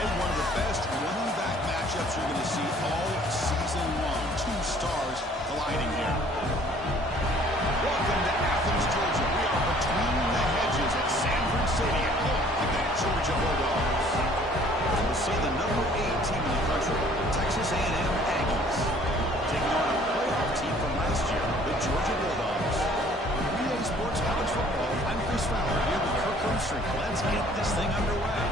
Hey, one of the best running back matchups you're going to see all season long. Two stars colliding here. Welcome to Athens, Georgia. We are between the hedges at Sanford Stadium, home of the Georgia Bulldogs. We'll see the number 8 team in the country, Texas A&M Aggies, taking on a playoff team from last year, the Georgia Bulldogs. UGA Sports College Football. I'm Chris Fowler here with Kirk Herbstreit. Let's get this thing underway.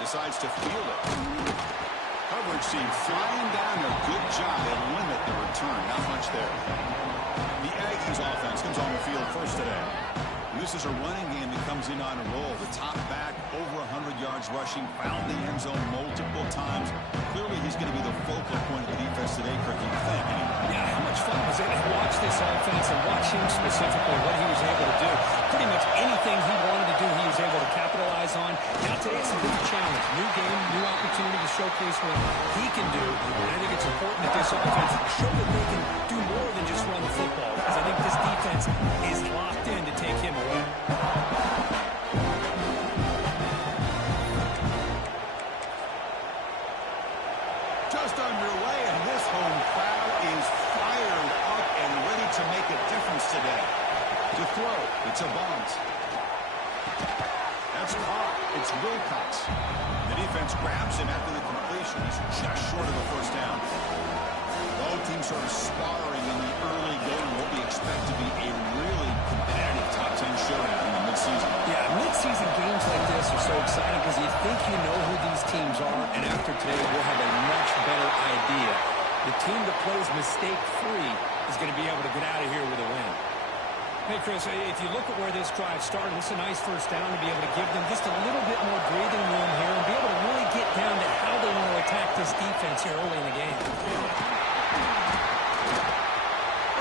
Decides to field it. Coverage team flying down there. Good job. They limit the return. Not much there. The Aggies offense comes on the field first today. And this is a running game that comes in on a roll. The top back, over 100 yards rushing, found the end zone multiple times. Clearly, he's going to be the focal point of the defense today, Kirk, you think. Yeah, how much fun was it to watch this offense and watch him specifically, what he was able to do. Pretty much anything he wanted to do, he was able to capitalize on. Now today it's a big challenge. New game, new opportunity to showcase what he can do. And I think it's important that this offense show that they can do more than just run the football. Because I think this defense is locked in to take him away. Just underway, and this home crowd is fired up and ready to make a difference today. To throw, it's a bunt. That's caught. It's Wilcox. The defense grabs him after the completion. He's just short of the first down. Both teams sort of sparring in the early going. What we expect to be a really competitive top 10 showdown in the midseason. Yeah, midseason games like this are so exciting because you think you know who these teams are, and after today we'll have a much better idea. The team that plays mistake-free is going to be able to get out of here with a win. Hey, Chris, if you look at where this drive started, it's a nice first down to be able to give them just a little bit more breathing room here and be able to really get down to how they want to attack this defense here early in the game.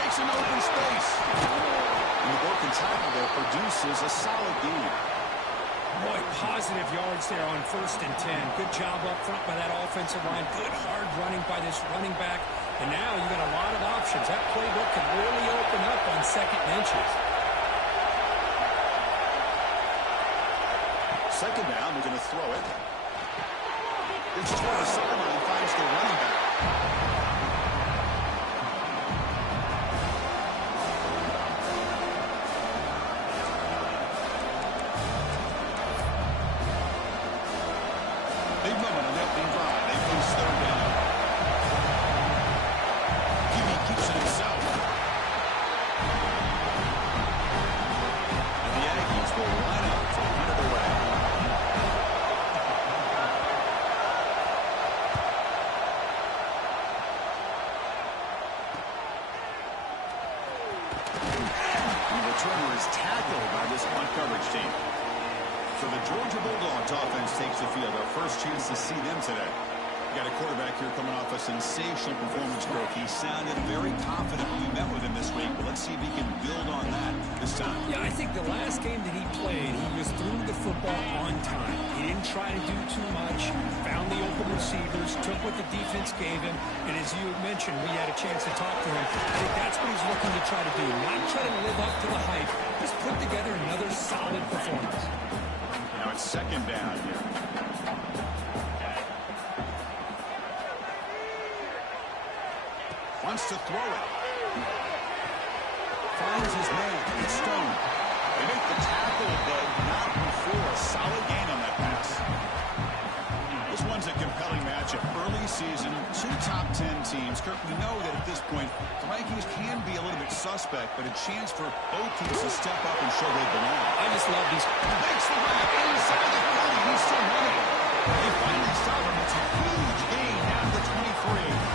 Makes an open space. And the broken tackle there produces a solid gain. Boy, positive yards there on 1st and 10. Good job up front by that offensive line. Good hard running by this running back. And now you've got a lot of options. That playbook can really open up on 2nd and inches. Second down, they're going to throw it. It's toward the sideline, finds the running back. Big moment on the opening drive. They face 3rd down. Keeps it himself. And the Aggies will line up to run it away. And the returner is tackled by this punt coverage team. So the Georgia Bulldogs offense takes the field. Our first chance to see them today. Got a quarterback here coming off a sensational performance, Kirk. He sounded very confident when we met with him this week. But let's see if he can build on that this time. Yeah, I think the last game that he played, he was through the football on time. He didn't try to do too much, found the open receivers, took what the defense gave him, and as you mentioned, we had a chance to talk to him. I think that's what he's looking to try to do, not try to live up to the hype, just put together another solid performance. Now it's 2nd down here. Wants to throw it. Finds his man. It's Stone. They make the tackle, but not before a solid gain on that pass. This one's a compelling matchup. Early season, 2 top 10 teams. Kirk, we know that at this point, the rankings can be a little bit suspect, but a chance for both teams to step up and show they belong. I just love these. Makes the grab inside the 40. He's still running. They finally stop him. It's a huge gain down to 23.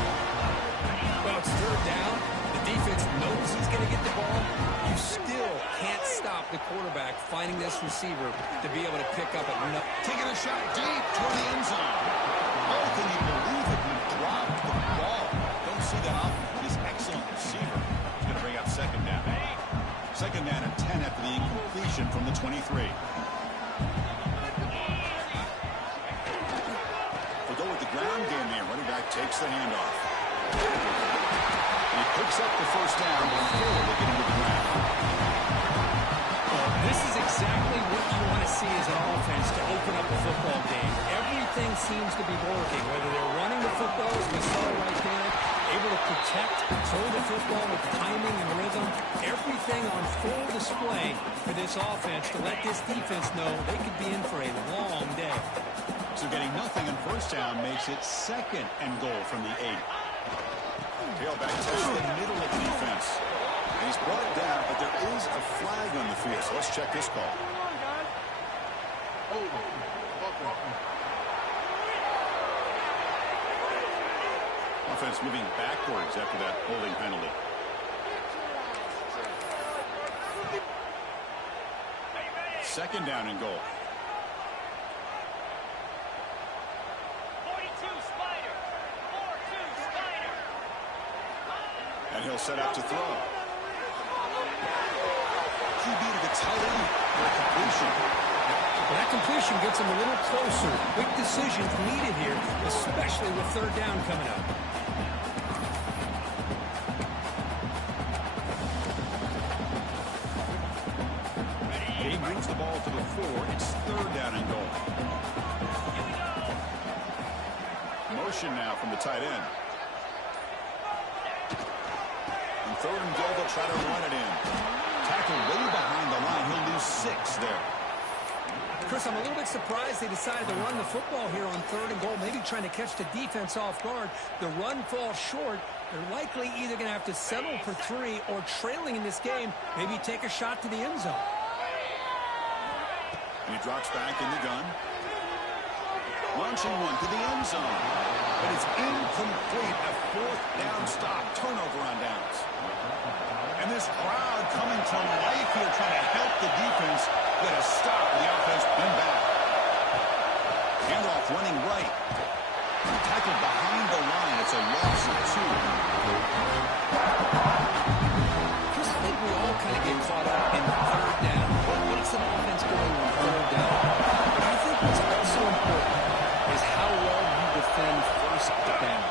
Well, it's 3rd down. The defense knows he's going to get the ball. You still can't stop the quarterback finding this receiver to be able to pick up at no. Taking a shot deep toward the end zone. Oh, can you believe it? He dropped the ball. Don't see that often. This excellent receiver is going to bring up 2nd down. Second down and 10 after the incompletion from the 23. We'll go with the ground game here. Running back takes the handoff. He picks up the first down before they get into the ground. This is exactly what you want to see as an offense to open up a football game. Everything seems to be working, whether they're running the football, as we saw right there, able to protect, throw the football with timing and rhythm. Everything on full display for this offense to let this defense know they could be in for a long day. So getting nothing on first down makes it second and goal from the 8. Tailback tests the middle of the defense. And he's brought it down, but there is a flag on the field. So let's check this call. Offense moving backwards after that holding penalty. Second down and goal. 42 Spider. 4-2 Spider. And he'll set out to throw. QB to the tight end for a completion. Well, that completion gets him a little closer. Quick decisions needed here, especially with third down coming up. He brings the ball to the 4. It's third down and goal. Motion now from the tight end. And third and goal, they'll try to run it in. Tackle way behind the line. He'll lose 6 there. Chris, I'm a little bit surprised they decided to run the football here on third and goal, maybe trying to catch the defense off guard. The run falls short. They're likely either going to have to settle for 3 or, trailing in this game, maybe take a shot to the end zone. And he drops back in the gun. Launching one to the end zone. But it's incomplete. A fourth down stop. Turnover on downs. And this crowd coming to life here, trying to help the defense get a stop. The offense pinned back. Handoff running right. Tackled behind the line. It's a loss of 2. Chris, I think we all kind of get caught up in third down. What makes an offense going on third down? But I think what's also important is how well you defend first down.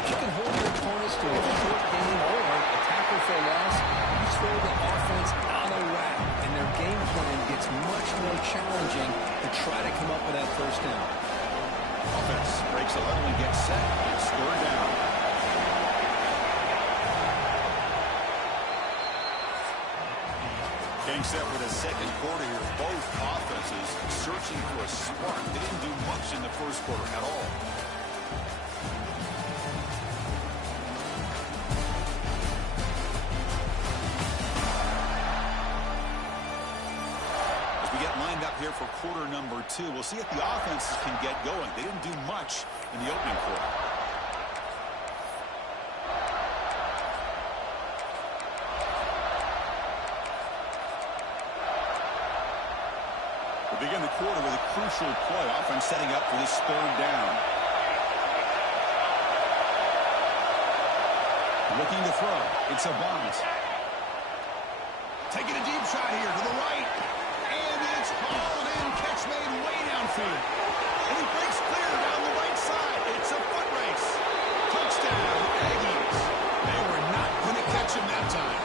If you can hold your opponents to a short gain or a tackle for a loss, you throw the offense out of whack, and their game plan gets much more challenging to try to come up with that first down. Offense breaks a huddle and gets set. It's third down. Getting set for the second quarter here. Both offenses searching for a spark. They didn't do much in the first quarter at all. As we get lined up here for quarter number 2, we'll see if the offenses can get going. They didn't do much in the opening quarter. Begin the quarter with a crucial play. Offense setting up for this third down. Looking to throw. It's a bunt. Taking a deep shot here to the right. And it's hauled in. Catch made way downfield. And he breaks clear down the right side. It's a foot race. Touchdown, Aggies. They were not going to catch him that time.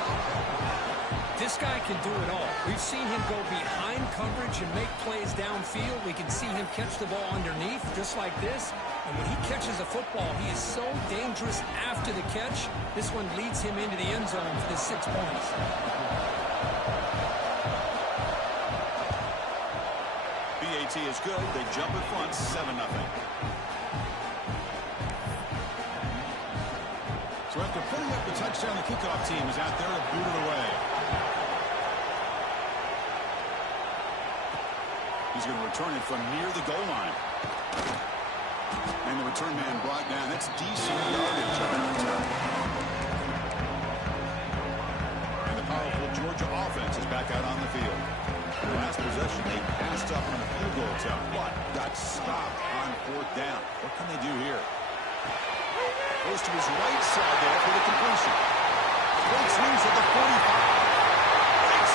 This guy can do it all. We've seen him go behind coverage and make plays downfield. We can see him catch the ball underneath, just like this. And when he catches a football, he is so dangerous after the catch. This one leads him into the end zone for the 6 points. BAT is good. They jump in front, 7-0. So after putting up the touchdown, the kickoff team is out there to boot it away. He's going to return it from near the goal line. And the return man brought down. That's decent yardage on that return. And the powerful Georgia offense is back out on the field. The last possession, they passed up on a field goal attempt, but got stopped on fourth down. What can they do here? Goes to his right side there for the completion. Breaks loose at the 45. Breaks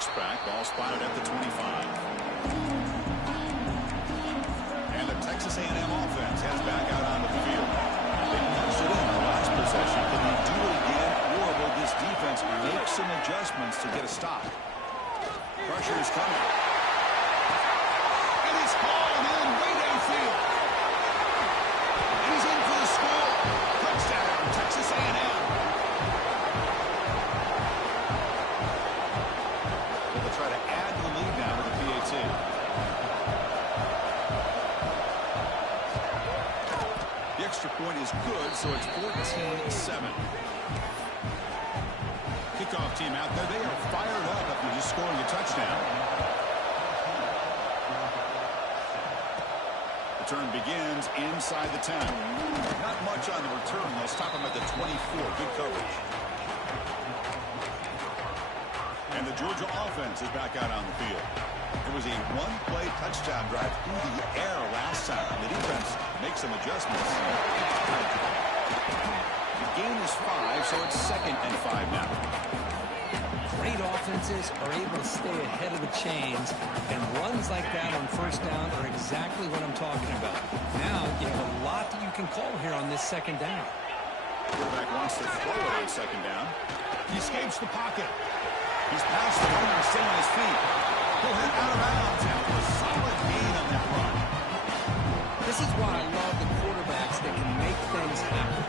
looks back. Ball spotted at the 25. And the Texas A&M offense heads back out onto the field. They punched it in the last possession. Can they do it again, or will this defense make some adjustments to get a stop? Pressure is coming. And he's hauling in way downfield. And he's in for the score. Touchdown, Texas A&M. They'll try to add to the lead now to the PAT. The extra point is good, so it's 14-7. Kickoff team out there. They are fired up after just scoring a touchdown. Return begins inside the 10. Not much on the return. They'll stop him at the 24. Good coverage. And the Georgia offense is back out on the field. It was a one-play touchdown drive through the air last time. The defense makes some adjustments. The gain is 5, so it's 2nd and 5 now. Great offenses are able to stay ahead of the chains, and runs like that on first down are exactly what I'm talking about. Now you have a lot that you can call here on this 2nd down. Quarterback wants to throw it on 2nd down. He escapes the pocket. He's past the runner, staying on his feet. He'll head out of bounds after a solid gain on that run. This is why I love the quarterbacks that can make things happen.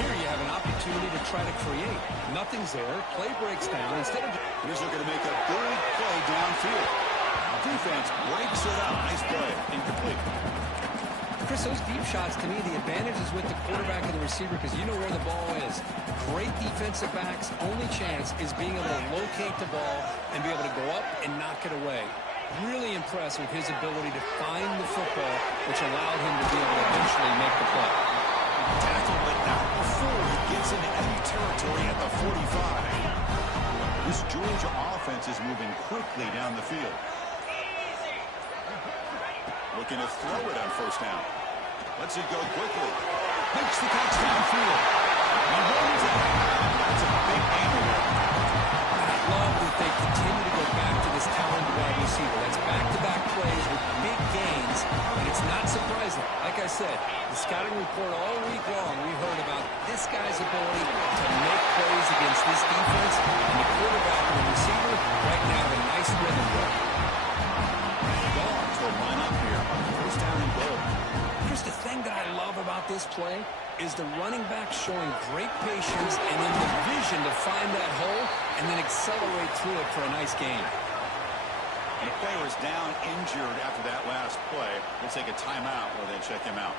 Here you have an opportunity to try to create. Nothing's there. Play breaks down. Instead of... Here's looking to make a big play downfield. Defense breaks it up. Nice play. Incomplete. Chris, those deep shots, to me, the advantage is with the quarterback and the receiver because you know where the ball is. Great defensive backs' only chance is being able to locate the ball and be able to go up and knock it away. Really impressed with his ability to find the football, which allowed him to be able to eventually make the play. Tackle, but not before he gets into enemy territory at the 45. This Georgia offense is moving quickly down the field. Looking to throw it on first down. Lets it go quickly. Makes the catch downfield. He runs it. That's a big gain there. I love that they continue to go back to this talented wide receiver. That's back-to-back plays with big gains, and it's not surprising. Like I said, the scouting report all week long, we heard about this guy's ability to make plays against this defense, and the quarterback and the receiver right now have a nice rhythm going. Dogs will line up here on first down and goal. Chris, the thing that I love about this play is the running back showing great patience and then the vision to find that hole and then accelerate through it for a nice gain. And the player is down injured after that last play. We'll take a timeout where they check him out.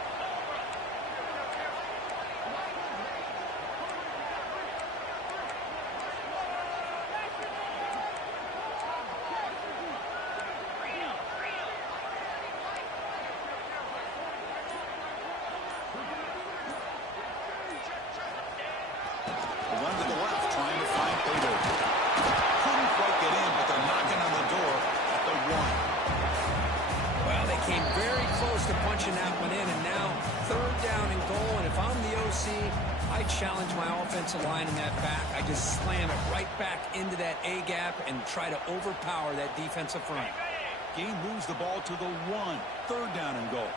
That one in, and now 3rd down and goal. And if I'm the OC, I challenge my offensive line in that back. I just slam it right back into that A gap and try to overpower that defensive front. Gain moves the ball to the 1. 3rd down and goal.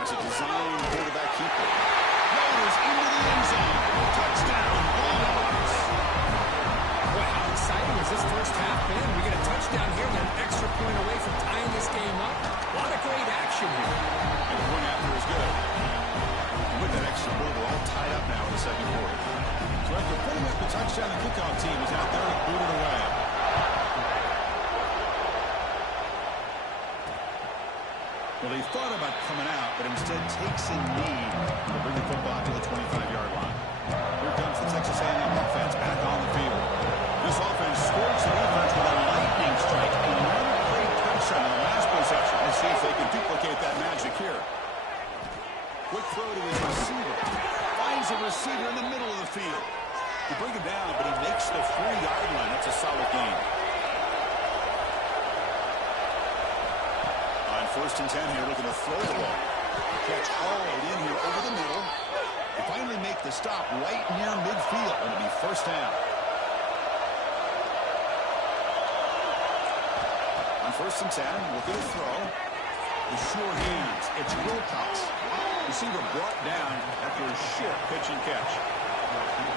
That's a design quarterback keeper. Goes into the end zone. Touchdown. Balls. Boy, how exciting has this first half been? We get a touchdown here. They're an extra point away from tying this game up. A lot of great action here. And the point after is good. And with that extra point, we're all tied up now in the 2nd quarter. So after putting up the touchdown, the kickoff team is out there to boot it away. Well, they thought about coming out, but instead takes a knee to bring the football to the 25-yard line. Here comes the Texas A&M offense back on the field. This offense scores the defense with a lightning strike. Another great touchdown in the last possession. Let's see if they can duplicate that magic here. Quick throw to his receiver. Finds a receiver in the middle of the field. They bring him down, but he makes the 3-yard line. That's a solid gain. On 1st and 10 here, looking to throw the ball. Catch hauled in here over the middle. They finally make the stop right near midfield. It'll be 1st down. first and 10. Looking to throw. The sure hands. It's Wilcox. Receiver brought down after a short pitch and catch.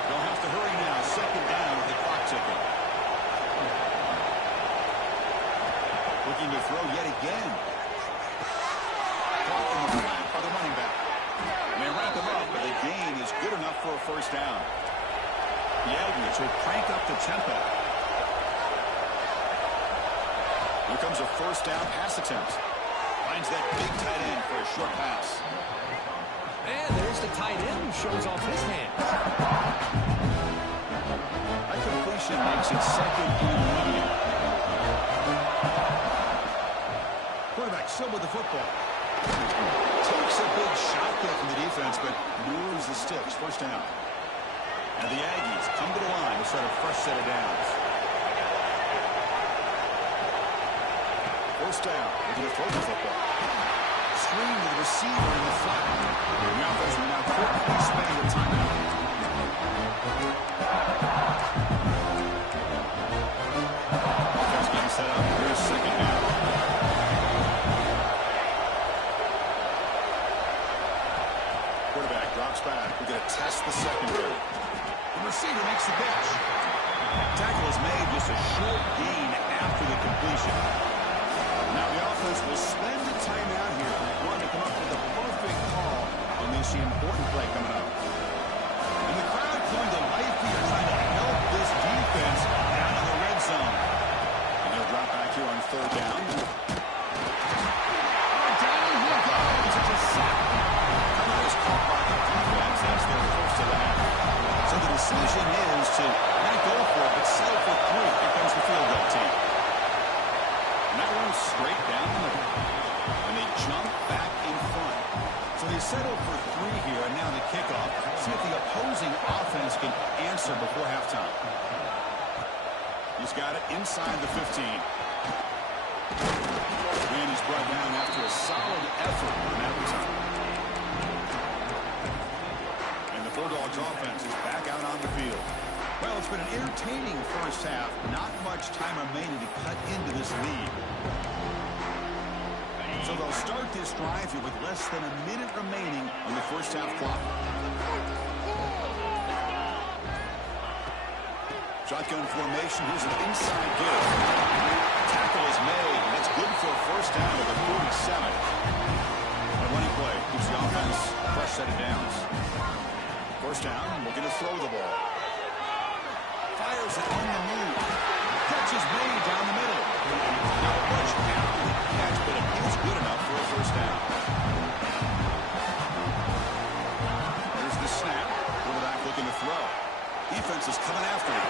They'll have to hurry now. Second down with the clock ticking. Looking to throw yet again. Caught in the flat by the running back. And they wrap him up, but the gain is good enough for a first down. The Aggies will crank up the tempo. Here comes a first down pass attempt. Finds that big tight end for a short pass. And there's the tight end who shows off his hand. That completion makes it second and medium. Quarterback still with the football. Takes a big shot there from the defense, but moves the sticks. First down. And the Aggies come to the line to start a fresh set of downs. First down. Looking to throw the football. Screen to the receiver in the flat. The offense will now quickly spend the timeout. Offense getting set up. Here's second down. Quarterback drops back. We're going to test the secondary. The receiver makes the catch. Tackle is made just a short gain after the completion. Now the offense will spend a timeout here, wanting to come up with a perfect call on this important play coming up. And the crowd coming to life here, trying to help this defense out of the red zone. And they'll drop back here on third down. Down he goes. It's a sack. Cover is caught by the defense as they're forced to land. So the decision is to not go for it, but settle for 3. Here comes the field goal team. And that runs straight down the middle. And they jump back in front. So they settle for 3 here, and now the kickoff. See if the opposing offense can answer before halftime. He's got it inside the 15. And he's brought down after a solid effort on that return. And the Bulldogs offense is back out on the field. Well, it's been an entertaining first half. Not much time remaining to cut into this lead. So they'll start this drive here with less than a minute remaining on the first half clock. Shotgun formation. Here's an inside give. Tackle is made. And that's good for a first down at the 47. A running play keeps the offense fresh set of downs. First down, looking to throw the ball. Fires it on the move. Catch is made down the middle. Not much after the catch, but it is good enough for a first down. There's the snap. Quarterback looking to throw. Defense is coming after him.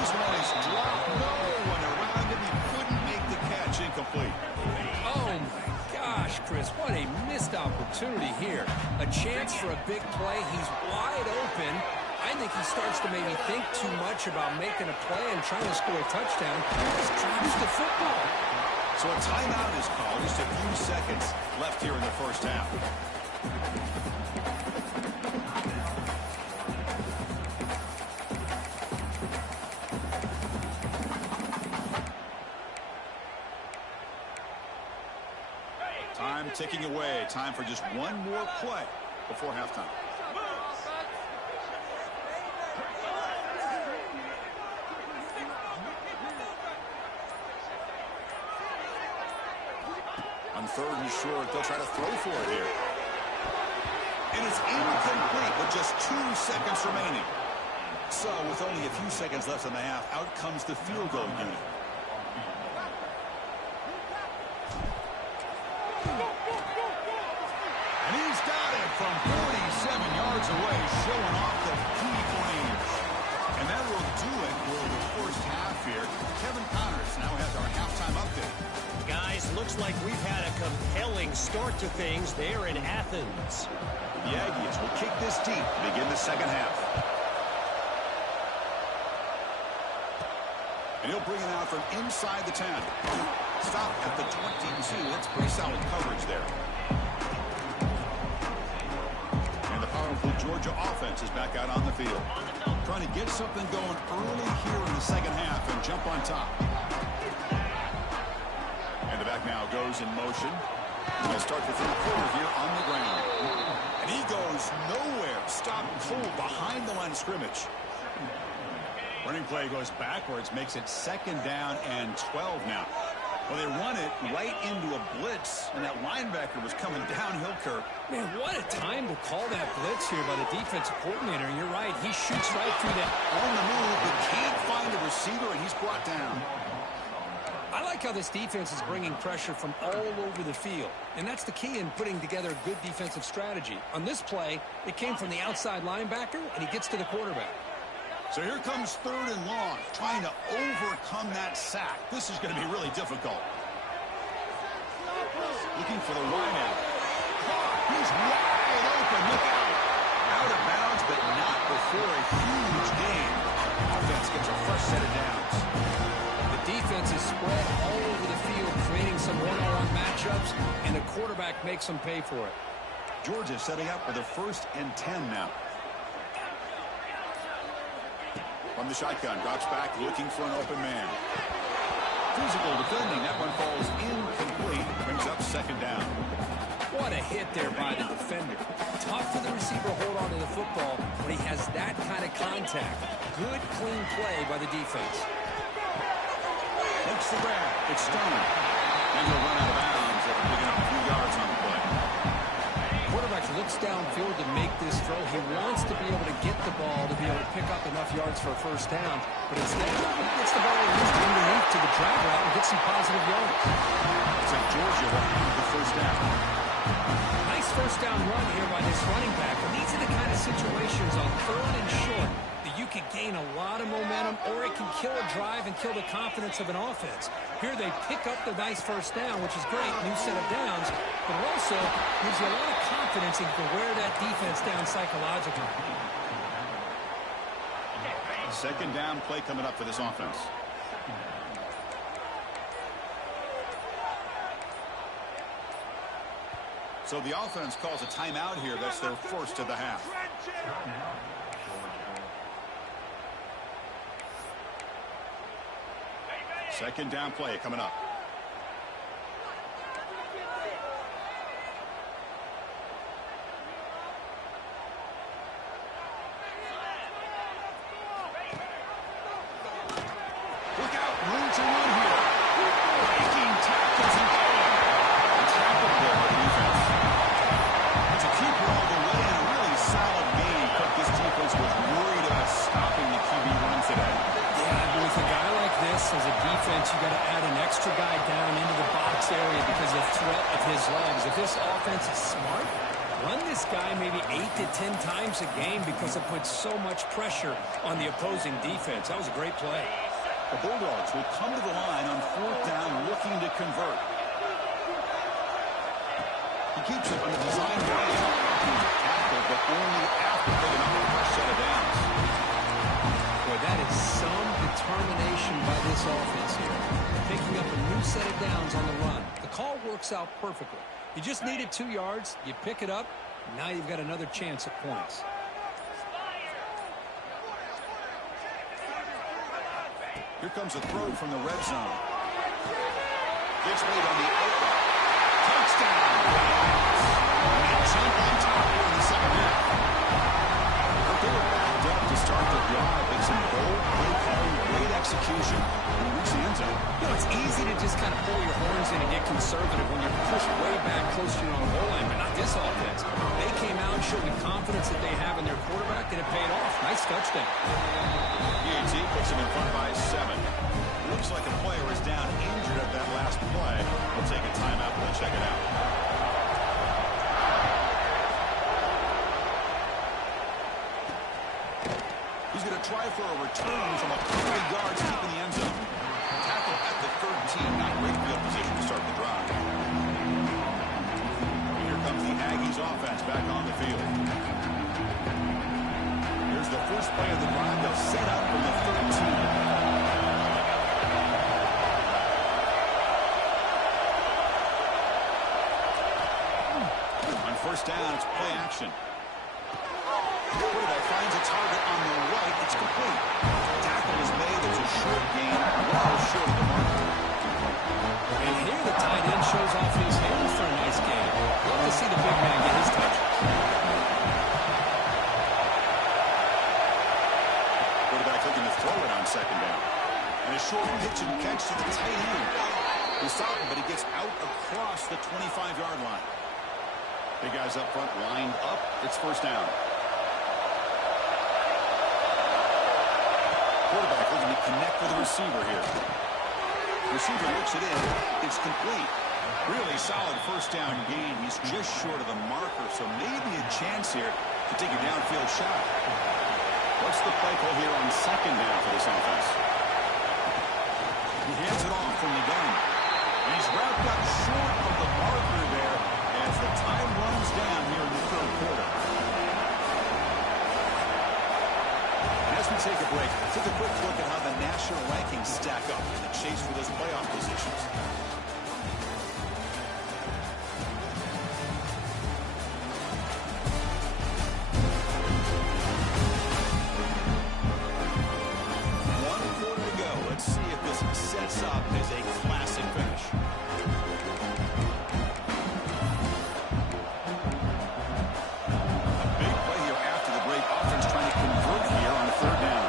This one is dropped. No one around him. He couldn't make the catch. Incomplete. Oh, my gosh, Chris, what a missed opportunity here. A chance for a big play. He's wide open. I think he starts to maybe think too much about making a play and trying to score a touchdown. He just drops the football. So a timeout is called. Just a few seconds left here in the first half. Time ticking away. Time for just one more play before halftime. On third and short, they'll try to throw for it here. And it's incomplete with just 2 seconds remaining. So with only a few seconds left in the half, out comes the field goal unit. And he's got it from 47 yards away, showing off the key range. And that will do it for the first half here. Kevin Connors now has our halftime update. Guys, looks like we've had a compelling start to things there in Athens. The Aggies will kick this deep to begin the second half. And he'll bring it out from inside the 10. Stop at the 22. That's pretty solid coverage there. And the powerful Georgia offense is back out on the field. Trying to get something going early here in the second half and jump on top. goes in motion. They'll start the third quarter here on the ground. And he goes nowhere. Stopped cold behind the line of scrimmage. Running play goes backwards, makes it 2nd down and 12 now. Well, they run it right into a blitz, and that linebacker was coming downhill, Kirk. Man, what a time to call that blitz here by the defensive coordinator. And you're right, he shoots right through that. On the move, but can't find a receiver, and he's brought down. I like how this defense is bringing pressure from all over the field. And that's the key in putting together a good defensive strategy. On this play, it came from the outside linebacker, and he gets to the quarterback. So here comes 3rd and long, trying to overcome that sack. This is going to be really difficult. Looking for the wideout. He's wide open. Look out. Out of bounds, but not before a huge gain. Offense gets a fresh set of downs. The defense is spread all over the field, creating some one-on-one matchups, and the quarterback makes them pay for it. Georgia setting up for the 1st and 10 now. From the shotgun, drops back, looking for an open man. Physical defending, that one falls incomplete, brings up 2nd down. What a hit there by the defender. Tough for the receiver to hold on to the football when he has that kind of contact. Good, clean play by the defense. Makes the grab. It's Stone. And he'll run out of bounds after picking up a few yards on the play. Quarterback looks downfield to make this throw. He wants to be able to get the ball to be able to pick up enough yards for a 1st down. But instead, he gets the ball released underneath to the drag route and gets some positive yards. It's like Georgia will have the 1st down. Nice 1st down run here by this running back. And these are the kind of situations on 3rd and short that you can gain a lot of momentum, or it can kill a drive and kill the confidence of an offense. Here they pick up the nice 1st down, which is great, new set of downs, but it also gives you a lot of confidence and you can wear that defense down psychologically. 2nd down play coming up for this offense. So the offense calls a timeout here. That's their 1st of the half. Second down play coming up. Look out, room to run here. Breaking tackles and going. Tackled there by the defense. It's a keeper all the way and a really solid game, but this defense was worried about stopping the QB run today. Yeah, with a guy like this, as a defense, you got to add an extra guy down into the box area because of the threat of his legs. If this offense is smart, run this guy maybe 8 to 10 times a game because it puts so much pressure on the opposing defense. That was a great play. The Bulldogs will come to the line on 4th down looking to convert. He keeps it on the design way. Tackle, but only after picking up a fresh set of downs. Boy, that is some determination by this offense here. Picking up a new set of downs on the run. The call works out perfectly. You just needed 2 yards. You pick it up. Now you've got another chance at points. Here comes a throw from the red zone. Gets made on the outlet. Touchdown! And they jump on top here in the 2nd half. But they were backed up to start the drive. It's some bold play calling, great execution, and reach the end zone. You know, it's easy to just kind of pull your horns in and get conservative when you're pushed way back close to your own goal line, but not this offense. They came out and showed the confidence that they have in their quarterback, and it paid off. Nice touchdown. UGA puts him in front by 7. Looks like a player is down injured at that last play. We'll take a timeout and check it out. He's going to try for a return from a couple of yards deep in the end zone. Tackle at the 13. Not great field position to start the drive. And here comes the Aggies offense back on the field. Here's the first play of the drive. They'll set up from the 13. On 1st down, it's play action. Quarterback finds a target on the right. It's complete. Tackle is made. It's a short gain. Well short of the mark. And here the tight end shows short pitch and catch to the tight end. He stopped him, but he gets out across the 25-yard line. Big guys up front lined up. It's first down. Quarterback looking to connect with the receiver here. Receiver looks it in. It's complete. Really solid first down gain. He's just short of the marker, so maybe a chance here to take a downfield shot. What's the play call here on second down for this offense? He hands it off from the gun. And he's wrapped up short of the marker there as the time runs down here in the third quarter. And as we take a break, take a quick look at how the national rankings stack up in the chase for those playoff positions. Sets up as a classic finish. A big play here after the break. Offense trying to convert here on a third down.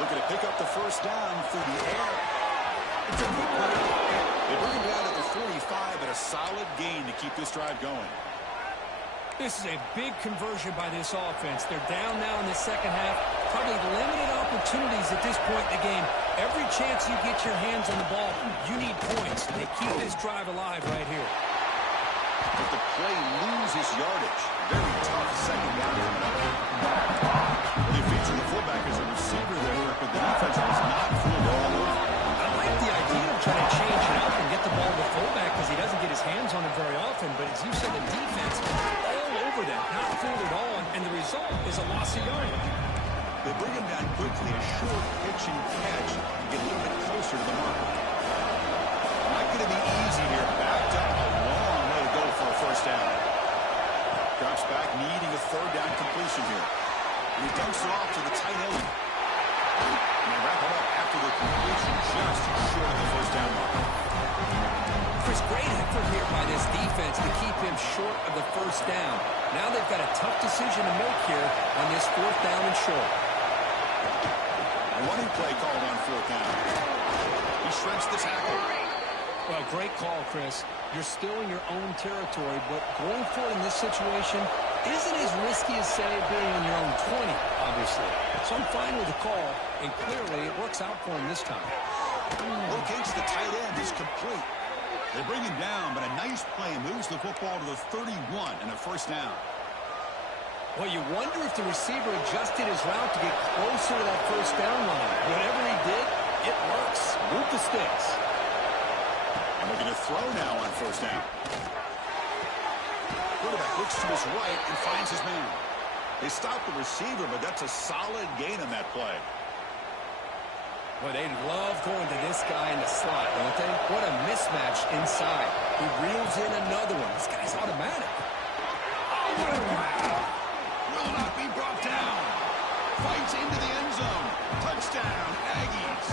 Looking to pick up the first down through the air. It's a good play. They bring him down to the 45 at a solid gain to keep this drive going. This is a big conversion by this offense. They're down now in the second half. Probably limited opportunities at this point in the game. Every chance you get your hands on the ball, you need points. They keep this drive alive right here. But the play loses yardage. Very tough second down. They feature the fullback as a receiver there, but the defense was not fooled all over. I like the idea of trying to change it up and get the ball to the fullback because he doesn't get his hands on it very often. But as you said, the defense all over them, not fooled at all, and the result is a loss of yardage. They bring him down quickly, a short pitch and catch to get a little bit closer to the marker. Not going to be easy here. Backed up a long way to go for a first down. Drops back, needing a third down completion here. And he dumps it off to the tight end. And they wrap it up after the completion, just short of the first down marker. Chris, great effort here by this defense to keep him short of the first down. Now they've got a tough decision to make here on this fourth down and short. Running play called on fourth down. He shreds the tackle. Well, great call, Chris. You're still in your own territory, but going for it in this situation isn't as risky as, say, being in your own 20, obviously. So I'm fine with the call, and clearly it works out for him this time. Locates the tight end is complete. They bring him down, but a nice play moves the football to the 31 and a first down. Well, you wonder if the receiver adjusted his route to get closer to that first down line. Whatever he did, it works. Move the sticks. And looking to throw now on first down. Quarterback looks to his right and finds his man. They stop the receiver, but that's a solid gain on that play. Well, they love going to this guy in the slot, don't they? What a mismatch inside. He reels in another one. This guy's automatic. Oh, what a grab! Will not be brought down. Fights into the end zone. Touchdown, Aggies.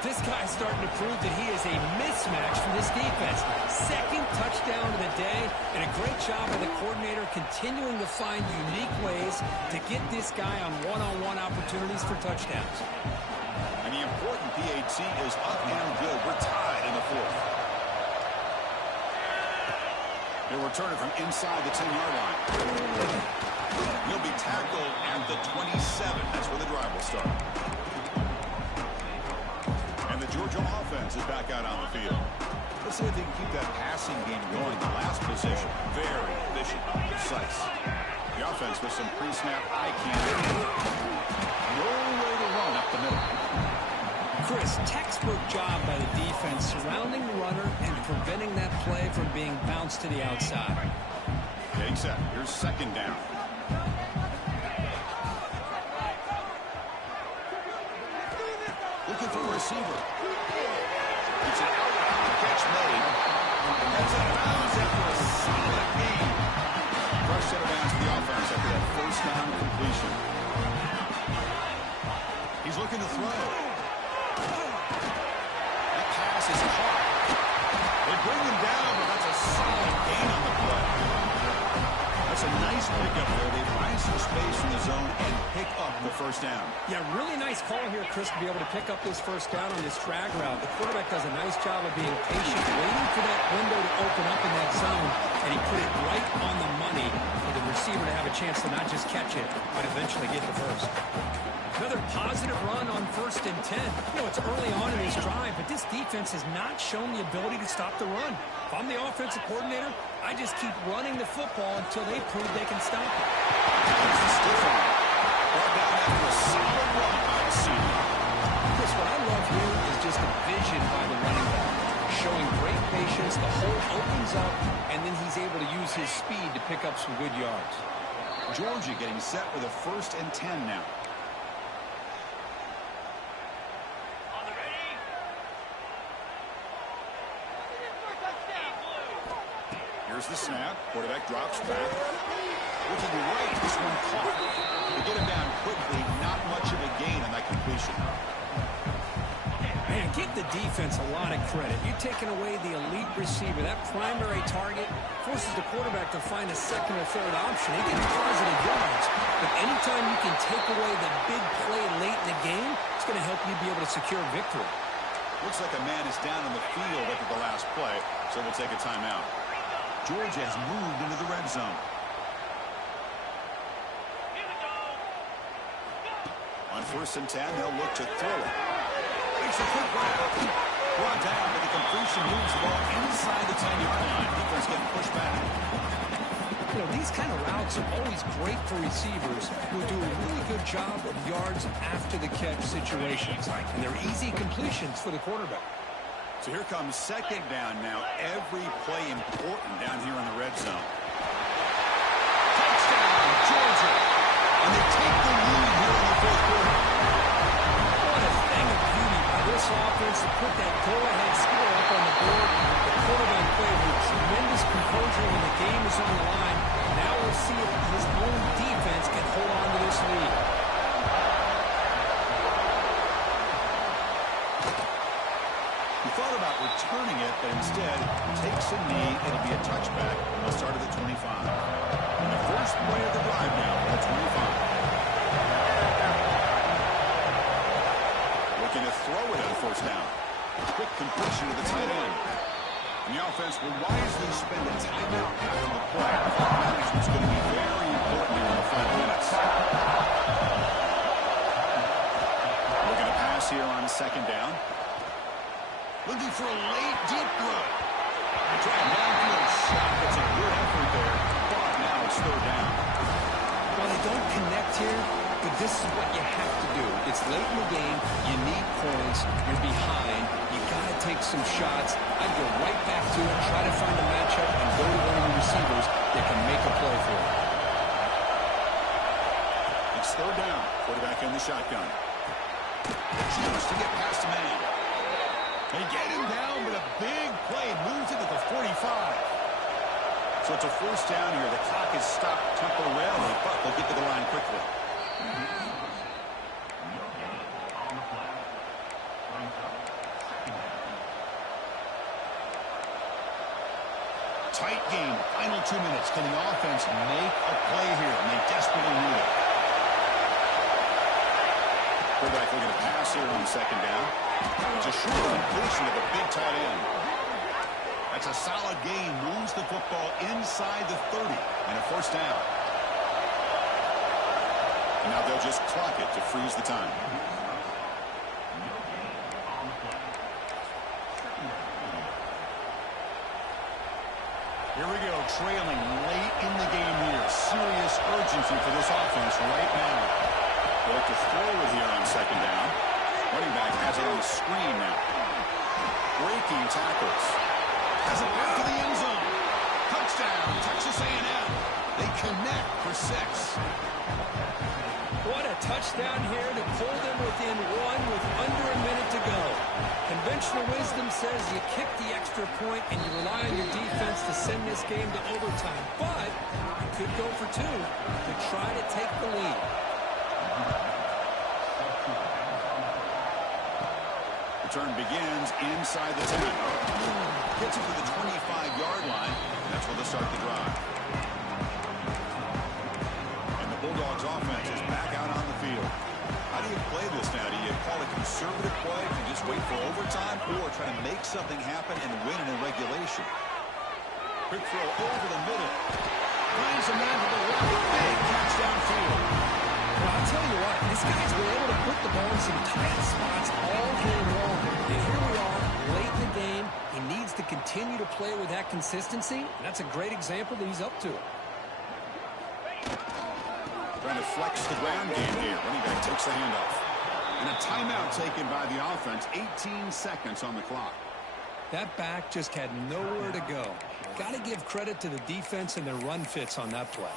This guy's starting to prove that he is a mismatch for this defense. Second touchdown of the day, and a great job by the coordinator continuing to find unique ways to get this guy on one-on-one opportunities for touchdowns. And the important PAT is up and good. We're tied in the fourth. They'll return it from inside the 10-yard line. He'll be tackled at the 27. That's where the drive will start. And the Georgia offense is back out on the field. Let's see if they can keep that passing game going. The last possession, very efficient, precise. The offense with some pre-snap eye candy. No way to run up the middle. Chris, textbook job by the defense surrounding the runner and preventing that play from being bounced to the outside. Getting set. Here's second down. Looking for a receiver. It's an out-of-bounds catch made. And that's out of bounds after a solid gain. Rush out of bounds to the offense after that first down completion. He's looking to throw. That pass is caught. They bring him down, but that's a solid gain on the play. A That's a nice pickup there. They find some space in the zone and pick up the first down. Yeah, really nice call here, Chris, to be able to pick up this first down on this drag route. The quarterback does a nice job of being patient, waiting for that window to open up in that zone, and he put it right on the money for the receiver to have a chance to not just catch it, but eventually get the first. Another positive run on 1st and 10. You know, it's early on in this drive, but this defense has not shown the ability to stop the run. If I'm the offensive coordinator, I just keep running the football until they prove they can stop it. That's the stiff arm. Brought down after a solid run by the senior. Chris, what I love here is just the vision by the running back. Showing great patience, the hole opens up, and then he's able to use his speed to pick up some good yards. Georgia getting set with a 1st and 10 now. Here's the snap. Quarterback drops back. Looking right. This one caught. To get him down quickly, not much of a gain on that completion. Man, give the defense a lot of credit. You're taking away the elite receiver. That primary target forces the quarterback to find a second or third option. He gets positive yards, but anytime you can take away the big play late in the game, it's going to help you be able to secure victory. Looks like a man is down on the field after the last play, so we'll take a timeout. Georgia has moved into the red zone. On 1st and 10, they'll look to throw it. Makes a quick grab. Brought down, but the completion moves the ball inside the 10-yard line. Defense getting pushed back. You know, these kind of routes are always great for receivers who do a really good job of yards after the catch situations. And they're easy completions for the quarterback. So here comes 2nd down now. Every play important down here in the red zone. Touchdown, Georgia. And they take the lead here in the 4th quarter. What a thing of beauty by this offense to put that go-ahead score up on the board. The quarterback played with tremendous composure when the game is on the line. Now we'll see if his own defense can hold on to this lead. He thought about returning it, but instead takes a knee. It'll be a touchback. They'll start at the 25. And the first play of the drive now at the 25. Looking to throw it on 1st down. Quick completion to the tight end. And the offense will wisely spend a timeout after the play. Clock management's going to be very important here in the final minutes. Looking to pass here on 2nd down. Looking for a late deep throw. They try a downfield shot. That's a good effort there. But now it's 3rd down. Well, they don't connect here, but this is what you have to do. It's late in the game. You need points. You're behind. You got to take some shots. I'd go right back to it, try to find a matchup, and go to one of the receivers that can make a play for it. It's 3rd down. Quarterback in the shotgun. Chance to get past the man. They get him down, but a big play moves it to the 45. So it's a 1st down here. The clock is stopped temporarily, but they'll get to the line quickly. Tight game. Final 2 minutes. Can the offense make a play here? And they desperately need it. Quarterback looking to pass here on 2nd down. It's a short completion of the big tight end. That's a solid gain. Moves the football inside the 30 and a 1st down. And now they'll just clock it to freeze the time. Here we go, trailing late in the game here. Serious urgency for this offense right now. They look to throw it here on 2nd down. Running back has it on the screen now. Breaking tackles. Has it back to the end zone. Touchdown, Texas A&M. They connect for 6. What a touchdown here to pull them within 1 with under a minute to go. Conventional wisdom says you kick the extra point and you rely on your defense to send this game to overtime. But you could go for 2 to try to take the lead. Return begins inside the 10. Gets it to the 25-yard line. That's where they'll start the drive. play this now? Do you call it conservative play and just wait for overtime, or try to make something happen and win it in regulation? Quick throw over the middle. Finds a man to the left. Big catch downfield. Well, I'll tell you what, this guy's been able to put the ball in some tight spots all game long. And here we are, late in the game. He needs to continue to play with that consistency, and that's a great example that he's up to it. Trying to flex the ground game here. Running back takes the handoff. And a timeout taken by the offense. 18 seconds on the clock. That back just had nowhere to go. Got to give credit to the defense and their run fits on that play.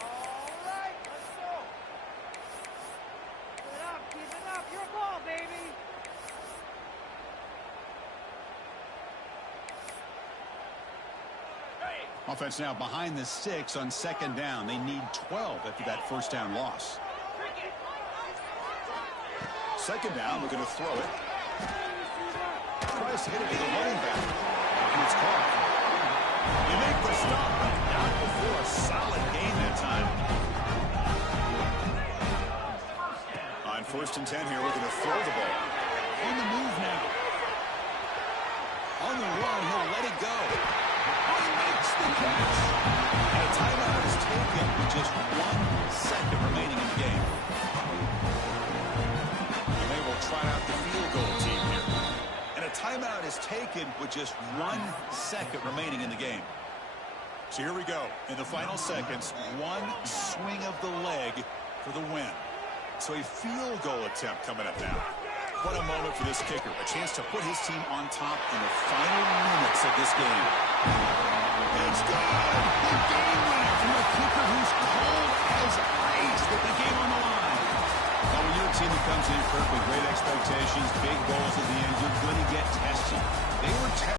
Keep it up. Your ball, baby. Offense now behind the 6 on second down. They need 12 after that first down loss. Second down, we're going to throw it. Tries to hit it to the running back. And it's caught. You make the stop, but not before a solid gain that time. On first and 10 here, we're going to throw the ball. On the move now. On the run, he'll let it go. He makes the catch. And a timeout is taken with just 1 second remaining in the game. And they will try out the field goal team here. And a timeout is taken with just 1 second remaining in the game. So here we go. In the final seconds, one swing of the leg for the win. So a field goal attempt coming up now. What a moment for this kicker. A chance to put his team on top in the final minutes of this game. It's good. The game winner from a kicker who's cold as ice with the game on the line. Now, when you're a team that comes in, Kirk, with great expectations, big goals at the end, you're going to get tested. They were tested.